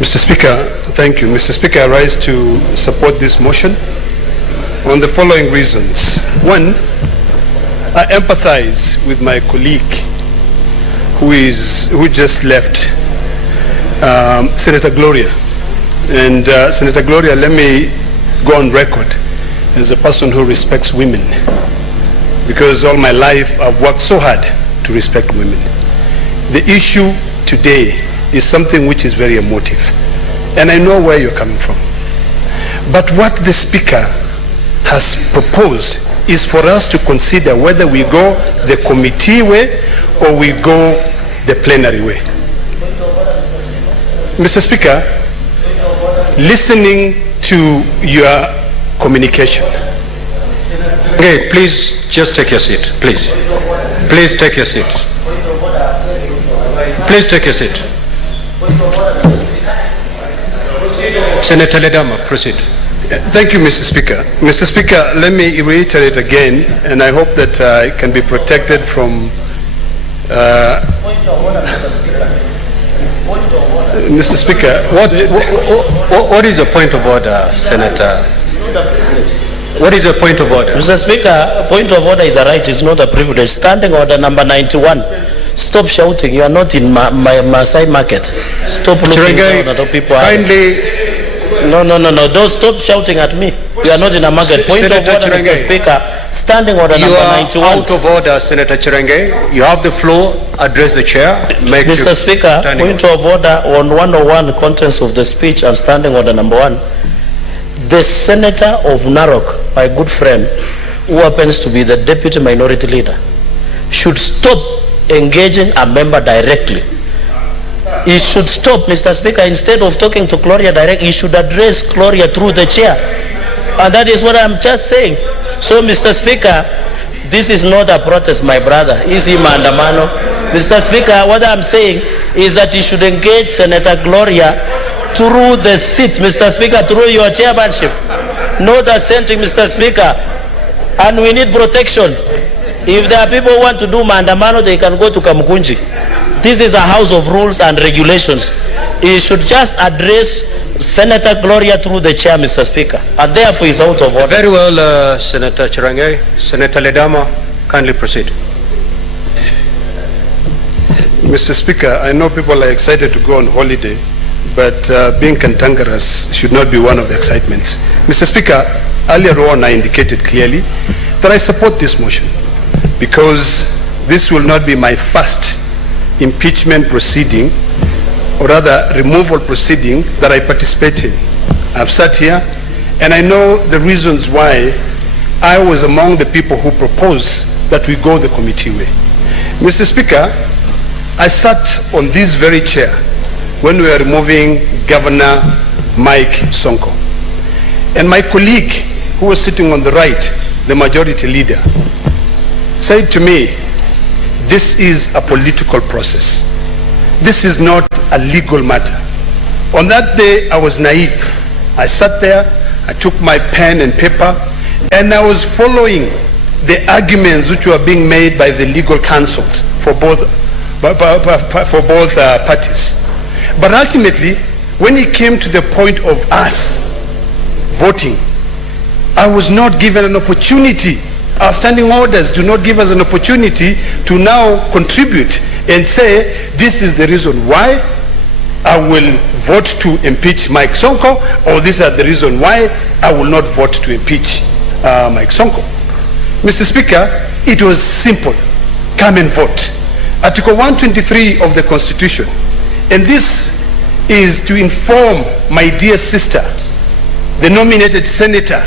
Mr. Speaker, thank you. Mr. Speaker, I rise to support this motion on the following reasons. One, I empathize with my colleague who just left, Senator Gloria. And Senator Gloria, let me go on record as a person who respects women, because all my life I've worked so hard to respect women. The issue today is something which is very emotive, and I know where you're coming from. But what the Speaker has proposed is for us to consider whether we go the committee way or we go the plenary way. Mr. Speaker, listening to your communication. Okay, please just take your seat, please. Please take your seat. Please take your seat. Senator Lendama, proceed. Thank you, Mr. Speaker. Mr. Speaker, let me reiterate again, and I hope that it can be protected from Mr. Speaker. What is your point of order, Senator? What is your point of order? Mr. Speaker, point of order is a right, it's not a privilege. Standing order number 91. Stop shouting. You are not in Maasai market. Stop looking down at people. Kindly. No. Don't stop shouting at me. You are not in a market. Point of order, Mr. Speaker. Standing order number 91. You are out of order, Senator Chirenge. You have the floor. Address the chair. Mr. Speaker, point of order on 101, contents of the speech and standing order number 1. The Senator of Narok, my good friend, who happens to be the Deputy Minority Leader, should stop engaging a member directly. He should stop, Mr. Speaker. Instead of talking to Gloria directly, he should address Gloria through the chair. And that is what I'm just saying. So, Mr. Speaker, this is not a protest, my brother. Isi maandamano. Mr. Speaker, what I'm saying is that he should engage Senator Gloria through the seat, Mr. Speaker, through your chairmanship. Not assenting, Mr. Speaker. And we need protection. If there are people who want to do maandamano, they can go to Kamukunji. This is a house of rules and regulations. He should just address Senator Gloria through the chair, Mr. Speaker. And therefore is out of order. Very well, Senator Chirenge. Senator Lendama, kindly proceed. Mr. Speaker, I know people are excited to go on holiday, but being cantankerous should not be one of the excitements. Mr. Speaker, earlier on I indicated clearly that I support this motion because this will not be my first impeachment proceeding, or rather removal proceeding, that I participate in. I've sat here and I know the reasons why I was among the people who proposed that we go the committee way. Mr. Speaker, I sat on this very chair when we were removing Governor Mike Sonko. And my colleague who was sitting on the right, the majority leader, said to me, this is a political process. This is not a legal matter. On that day, I was naive. I sat there, I took my pen and paper, and I was following the arguments which were being made by the legal counsels for both parties. But ultimately, when it came to the point of us voting, I was not given an opportunity. Our standing orders do not give us an opportunity to now contribute and say, this is the reason why I will vote to impeach Mike Sonko, or these are the reason why I will not vote to impeach Mike Sonko. Mr. Speaker, it was simple. Come and vote. Article 123 of the Constitution. And this is to inform my dear sister, the nominated senator,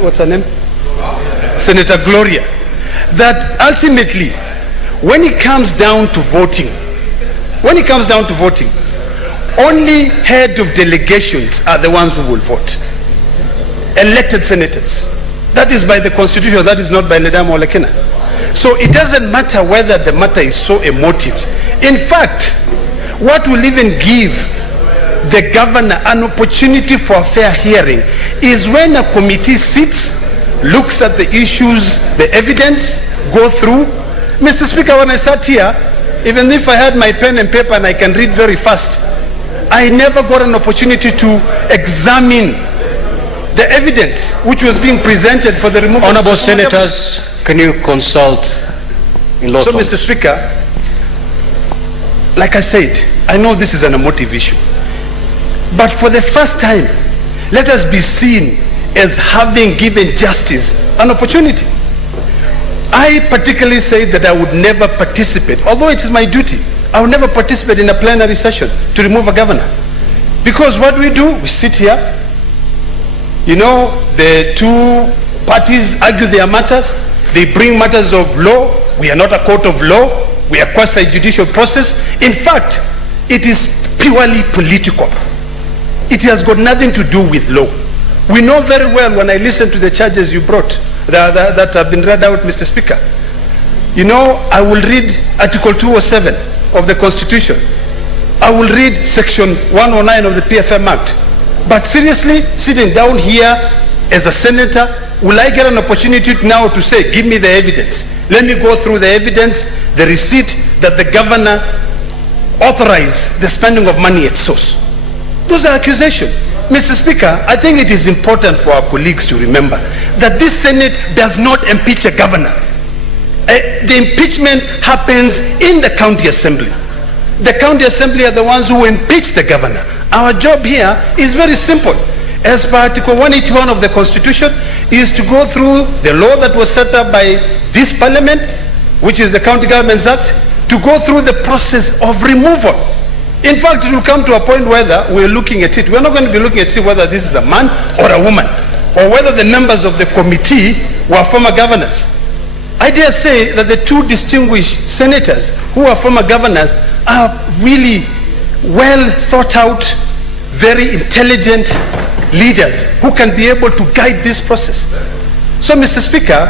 what's her name? Senator Gloria, that ultimately, when it comes down to voting, only head of delegations are the ones who will vote. Elected senators. That is by the Constitution, that is not by Lendama or Kina. So it doesn't matter whether the matter is so emotive. In fact, what will even give the governor an opportunity for a fair hearing is when a committee sits, looks at the issues, the evidence, go through. Mr. Speaker, when I sat here, even if I had my pen and paper and I can read very fast, I never got an opportunity to examine the evidence which was being presented for the removal. Honorable Senators, can you consult in law? So, Mr. Speaker, like I said, I know this is an emotive issue, but for the first time, let us be seen as having given justice an opportunity. I particularly say that I would never participate, although it is my duty, I would never participate in a plenary session to remove a governor. Because what we do, we sit here, you know, the two parties argue their matters, they bring matters of law, we are not a court of law, we are quasi-judicial process. In fact, it is purely political. It has got nothing to do with law. We know very well when I listen to the charges you brought that have been read out, Mr. Speaker. You know, I will read Article 207 of the Constitution. I will read Section 109 of the PFM Act. But seriously, sitting down here as a senator, will I get an opportunity now to say, give me the evidence? Let me go through the evidence, the receipt that the governor authorized the spending of money at source. Those are accusations. Mr. Speaker, I think it is important for our colleagues to remember that this Senate does not impeach a governor. The impeachment happens in the county assembly. The county assembly are the ones who impeach the governor. Our job here is very simple. As per Article 181 of the Constitution, is to go through the law that was set up by this Parliament, which is the County Governments Act, to go through the process of removal. In fact, it will come to a point whether we're looking at it. We're not going to be looking at it whether this is a man or a woman, or whether the members of the committee were former governors. I dare say that the two distinguished senators who are former governors are really well thought out, very intelligent leaders who can be able to guide this process. So, Mr. Speaker,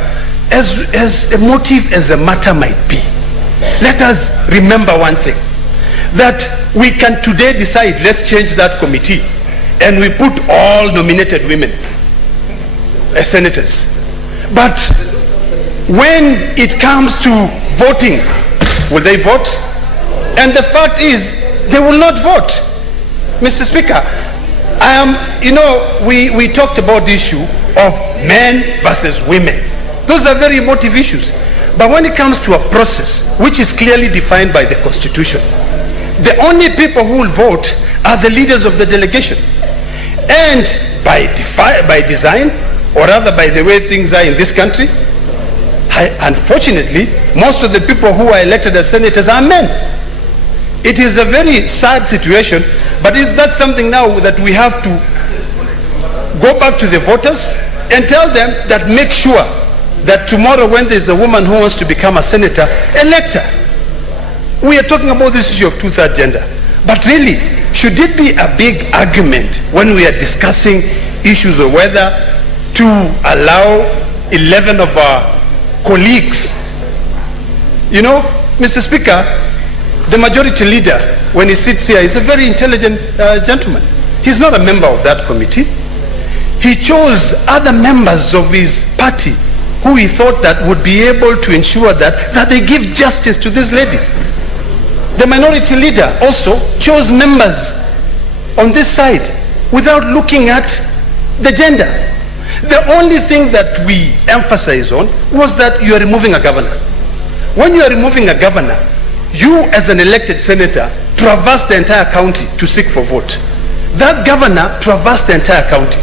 as emotive as the matter might be, let us remember one thing, that we can today decide, let's change that committee, and we put all nominated women as senators. But when it comes to voting, will they vote? And the fact is, they will not vote. Mr. Speaker, we talked about the issue of men versus women. Those are very emotive issues. But when it comes to a process which is clearly defined by the Constitution, the only people who will vote are the leaders of the delegation. And by design, or rather by the way things are in this country, unfortunately, most of the people who are elected as senators are men. It is a very sad situation, but is that something now that we have to go back to the voters and tell them that make sure that tomorrow when there's a woman who wants to become a senator, elect her. We are talking about this issue of two-thirds gender, but really, should it be a big argument when we are discussing issues of whether to allow 11 of our colleagues? You know, Mr. Speaker, the majority leader, when he sits here, is a very intelligent gentleman. He's not a member of that committee. He chose other members of his party who he thought that would be able to ensure that they give justice to this lady. The minority leader also chose members on this side without looking at the gender. The only thing that we emphasize on was that you are removing a governor. When you are removing a governor, you as an elected senator traverse the entire county to seek for vote. That governor traversed the entire county.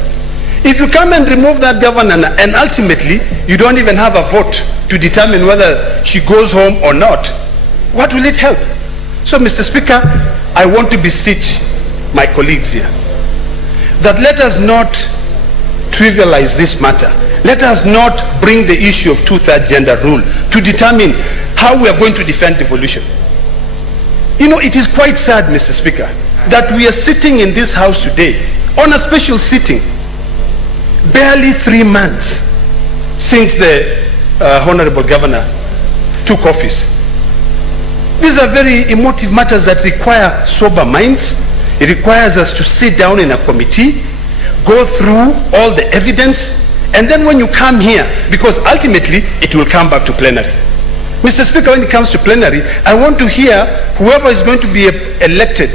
If you come and remove that governor and ultimately you don't even have a vote to determine whether she goes home or not, what will it help? So, Mr. Speaker, I want to beseech my colleagues here that let us not trivialize this matter. Let us not bring the issue of two-thirds gender rule to determine how we are going to defend devolution. You know, it is quite sad, Mr. Speaker, that we are sitting in this house today on a special sitting, barely 3 months since the Honorable Governor took office. These are very emotive matters that require sober minds. It requires us to sit down in a committee, go through all the evidence, and then when you come here, because ultimately it will come back to plenary. Mr. Speaker, when it comes to plenary, I want to hear whoever is going to be elected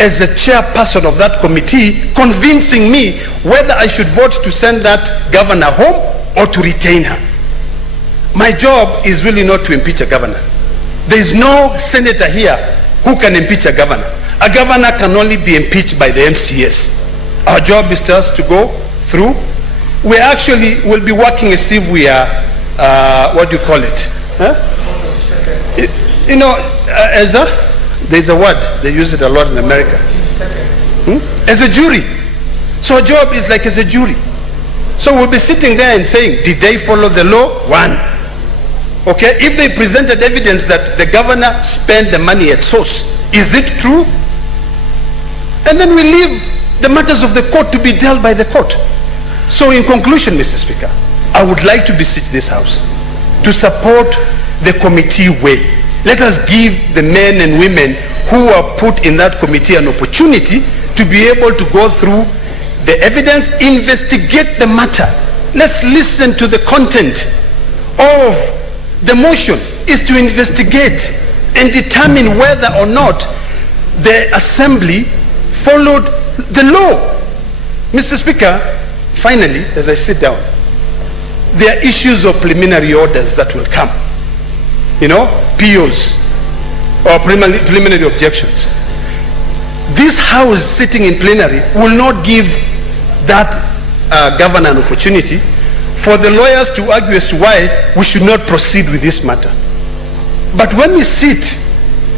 as the chairperson of that committee convincing me whether I should vote to send that governor home or to retain her. My job is really not to impeach a governor. There is no senator here who can impeach a governor. A governor can only be impeached by the MCS. Our job is just to go through. We actually will be working as if we are, what do you call it? Huh? You know, there's a word, they use it a lot in America. As a jury. So our job is like as a jury. So we'll be sitting there and saying, did they follow the law? One. Okay, if they presented evidence that the governor spent the money at source, is it true? And then we leave the matters of the court to be dealt by the court. So in conclusion, Mr. Speaker, I would like to beseech this House to support the committee way. Let us give the men and women who are put in that committee an opportunity to be able to go through the evidence, investigate the matter. Let's listen to the content of the motion is to investigate and determine whether or not the assembly followed the law. Mr. Speaker, finally, as I sit down, there are issues of preliminary orders that will come. You know, POs or preliminary objections. This House sitting in plenary will not give that governor an opportunity for the lawyers to argue as to why we should not proceed with this matter. But when we sit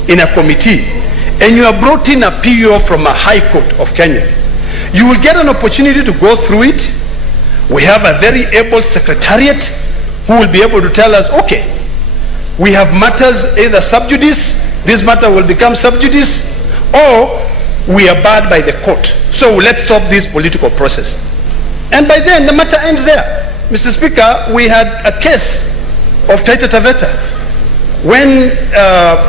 in a committee and you are brought in a PO from a high court of Kenya, you will get an opportunity to go through it. We have a very able secretariat who will be able to tell us, okay, we have matters either sub judice, this matter will become sub judice, or we are barred by the court. So let's stop this political process. And by then the matter ends there. Mr. Speaker, we had a case of Taita Taveta. When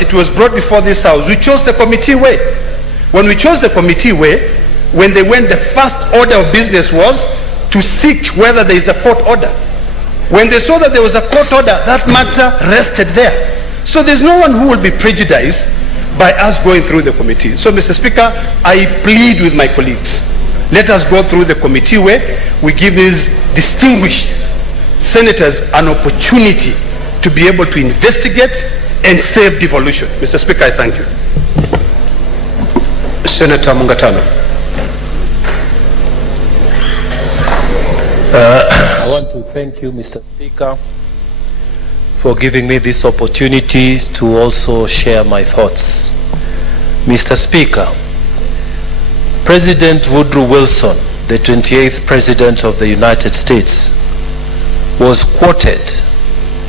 it was brought before this House, we chose the committee way. When we chose the committee way, when they went, the first order of business was to seek whether there is a court order. When they saw that there was a court order, that matter rested there. So there's no one who will be prejudiced by us going through the committee. So, Mr. Speaker, I plead with my colleagues. Let us go through the committee way. We give these distinguished senators an opportunity to be able to investigate and save devolution. Mr. Speaker, I thank you. Senator Mungatano. I want to thank you, Mr. Speaker, for giving me this opportunity to also share my thoughts. Mr. Speaker, President Woodrow Wilson, the 28th President of the United States, was quoted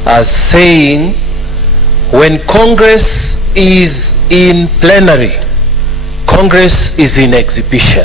as saying, when Congress is in plenary, Congress is in exhibition.